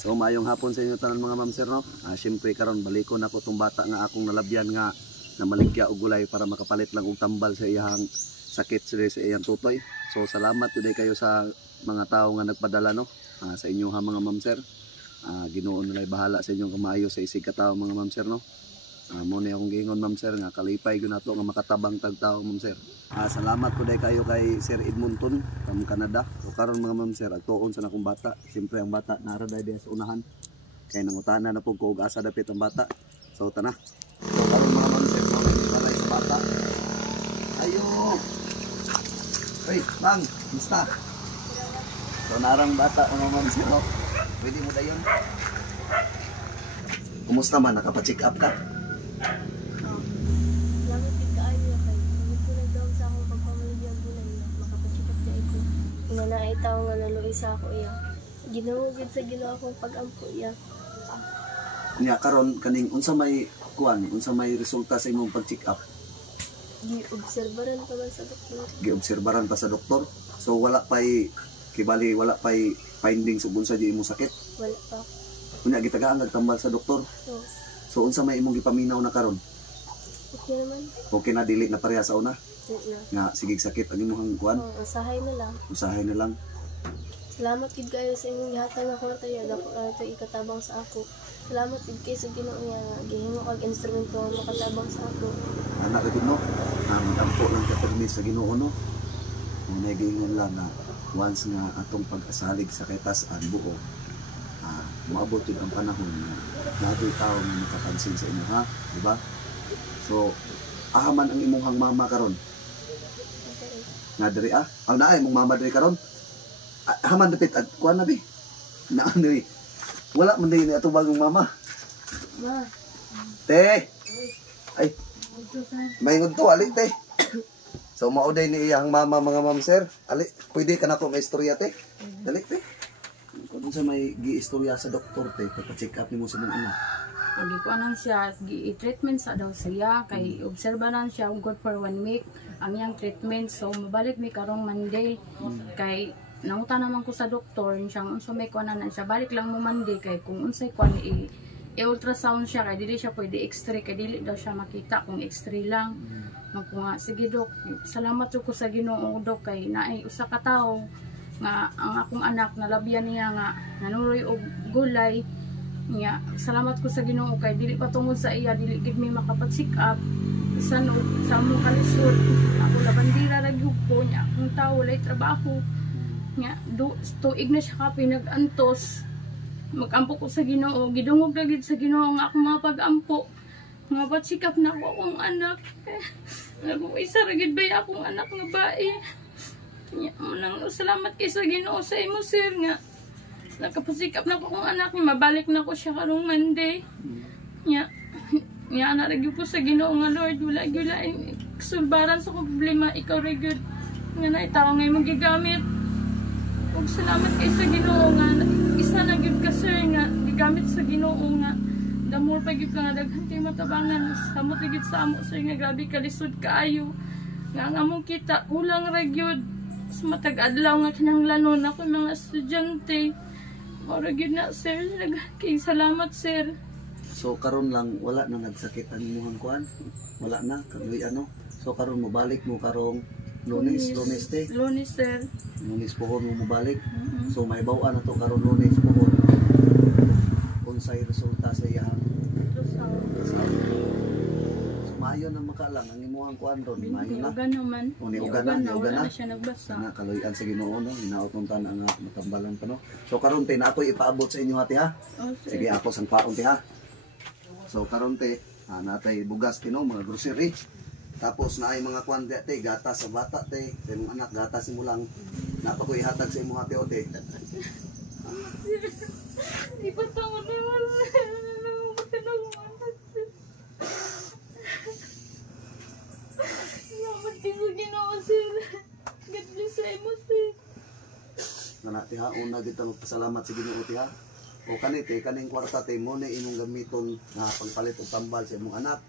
So maayong hapon sa inyo tanan mga ma'am sir no. Syempre karon balikon ako tong bata nga akong nalabyan nga na maligya og gulay para makapalit lang og tambal sa iyang sakit sa iyang tutoy. So salamat today kayo sa mga tao nga nagpadala no sa inyo ha mga ma'am sir. Ginoo nalay bahala sa inyong kamaayo sa isig ka tawo mga ma'am sir no. Mo ni akong giingon ma'am sir nga kalipay gyud nato nga makatabang tag tawo ma'am sir. Salamat today kayo kay Sir Edmonton from Canada. So karon mga ma'am sir agtuon sa nakong bata. Siyempre ang bata nara dai sa unahan. Kay nangutana na pud ko og asa dapit ang bata. So tana. So karon mga ma'am sir no para sa bata. Ayo. Hey, bang, musta? So narang bata mga ma'am sir no. Pwede mo dayon. Kumusta man nakapa-check up ka? Nga naitaw nga naluoy sa ako iya. Ginawagid sa ginawa akong pag-ampo iya. Nya karon kaning unsa may kuan, unsa may resulta sa imong pag-check up? Gi-obserbaran pa man sa doktor. Gi-obserbaran pa sa doktor. So wala pay kibali wala pay findings ug unsa di imong sakit? Wala pa. Unya gitagaan nagtambal sa doktor. So unsa may imong gipaminaw na karon? Okay naman. Okay na dili na pareha sa una? Nga sigig sakit ang imong kuan? Usahay na lang. Usahay na lang. Salamat gid kayo sa imong gihatag nga kwarta ya dako ato ikatabang sa ako. Salamat gid kay sa Ginoo nga gihimo kag instrumento nga makatabang sa ako. Anak gid no. Tampo lang ka permis sa Ginoo no. May giingon lang na once nga atong pag-asalig sa katasan buo. Maabot yun ang panahon na nato'y tao na nakapansin sa inyo ha, di ba? So, ahaman ang imuhang mama karon. Nadiri naay mong mama diri karon. Haman dapit at kuan na bi. Naano wala man din ato bagong mama. Ma. Te. Ay. May ngud to ali te. So mao day ni iyang mama mga ma'am sir. Ali, pwede ka na ko may istorya te. Dali te. Kung sa may gi-istorya sa doktor te, pagpa-check up nimo sa mga anak. Pag ikuanan siya, i-treatment sa daw siya, kay obserbanan siya good for 1 week ang iyang treatment. So mabalik mi karong Monday kay nanguta naman ko sa doktor siyang unsa may kuanan siya, balik lang mo Monday kay kung unsay kuan i-ultrasound siya kay dili siya pwede x-ray kay dili daw siya makita kung x-ray lang. Magko nga sige dok, salamat ko sa Ginoo dok kay naay usa ka tawo nga ang akong anak nalabyan niya nga nanuroy og gulay niya. Salamat ko sa Ginoo kay dili pa tungod sa iya dili gid mi makapag-check up sa among kalisod. Ako labandira ra gyud ko niya akong tawo lay trabaho niya tuig na siya ka pinag-antos. Mag-ampo ko sa Ginoo, gidungog na gid sa Ginoo nga akong mga pag-ampo nga pa-check up na ako akong anak. Isa ra gid ba akong anak nga bae. Salamat kay sa Ginoo sa imo sir nga nakapasikap na ko kung anak niya mabalik na ko siya karong Monday nya ana ra gyud ko sa Ginoo nga Lord wala gyud lain sulbaran sa problema ikaw ra gyud nga naitaw nga imong gigamit ug salamat kay sa Ginoo nga isa na gyud ka sir nga gigamit sa Ginoo nga damor pa gyud nga daghan kay matabangan samot gyud sa amo sir nga grabe ka lisod kaayo nga among kita kulang ra gyud sa matag adlaw nga kinahanglanon ako mga estudyante. Ora gyud na sir, kay salamat sir. So karon lang wala na nagsakit ang imong kuan. Wala na kadoy ano. So karon mo balik mo karong Lunes te. Lunes sir. Lunes pohon mo balik. So may baw-an na to karon Lunes pohon. Unsay resulta sa iyang maayo na makalang ang imuhang kuan ron maayo na naman ugan na siya nagbasa na kaloyan sa Ginoo no hinaot ta na nga matambalan pa no. So karon te na ako ipaabot sa inyo hati ha. Sige ako sang paon te ha. So karon te natay bugas tino mga grocery tapos naay mga kuan te gatas sa bata te imong anak gatas mo lang napa ko ihatag sa imong hati o te. Ipatawad naman. Salamat kay sa Ginoo sir. God bless sa imo sir. Nanati ha una gid tang pasalamat sa Ginoo ti ha. O kani te kaning kwarta te mo na imong gamiton na pagpalit og tambal sa imong anak.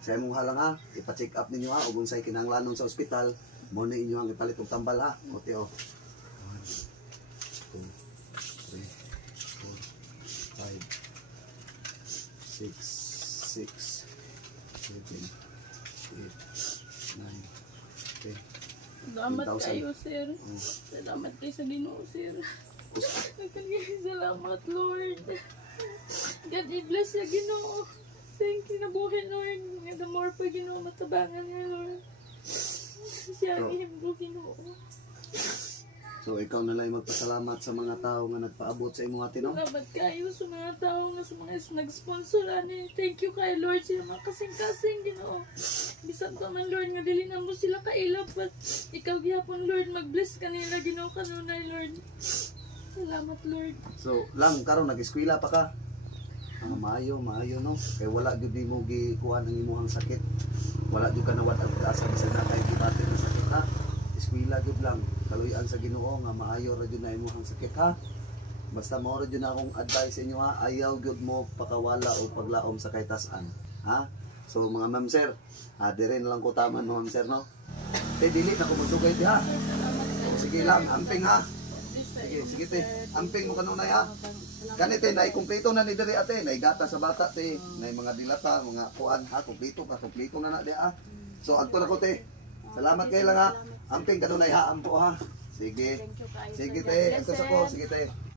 Sa imong halang ha, ipa-check up ninyo ha ug unsay kinahanglanon sa ospital Mo na inyo ang ipalit og tambal ha. Ote o. 1, 2, 3, 4, 5, 6, 7, 8, 9, 10. Salamat 10,000. kayo, sir. Oh. Salamat kayo sa Ginoo, sir. Salamat, Lord. God i-bless sa Ginoo. Thank you na buhay, Lord. The more pa Ginoo matabangan niya, Lord. Siya ang ihimbo, Ginoo. So ikaw na lang magpasalamat sa mga tao nga nagpaabot sa imong atin, no? Salamat kayo sa mga tao nga sa mga nag-sponsor ani. Thank you kay Lord sa mga kasing-kasing Ginoo. Bisan pa man Lord nga dili na mo sila kailap but ikaw gihapon Lord mag-bless kanila Ginoo kanunay Lord. Salamat Lord. So lang karon nag-eskwela pa ka. Maayo no. Kay wala gyud di mo gikuan ang imong sakit. Wala gyud ka nawat ang asa bisan na kay gibati ng sakit ha. Eskwela gyud lang. Kaluyan sa Ginoo nga maayo ra gyud na imong sakit ha. Basta mao ra gyud na akong advice sa inyo ha. Ayaw gyud mo pakawala o paglaom sa kaytas-an. Ha? So mga ma'am sir, dire na lang ko taman ma'am sir no. Dili na ko mudugay ti ha. Sige lang, amping ha. Sige te. Amping mo kanunay ha. Ganito na kumpleto na ni diri ate, na gata sa bata te, na mga dilata, mga kuan ha, kumpleto na na di ha. So adto na ko te. Salamat kayo lang ha. Amping kanunay ha, ampo ha. Sige. Thank you kayo. Sige sir. te, God ito bless, sa ko, sir. sige te.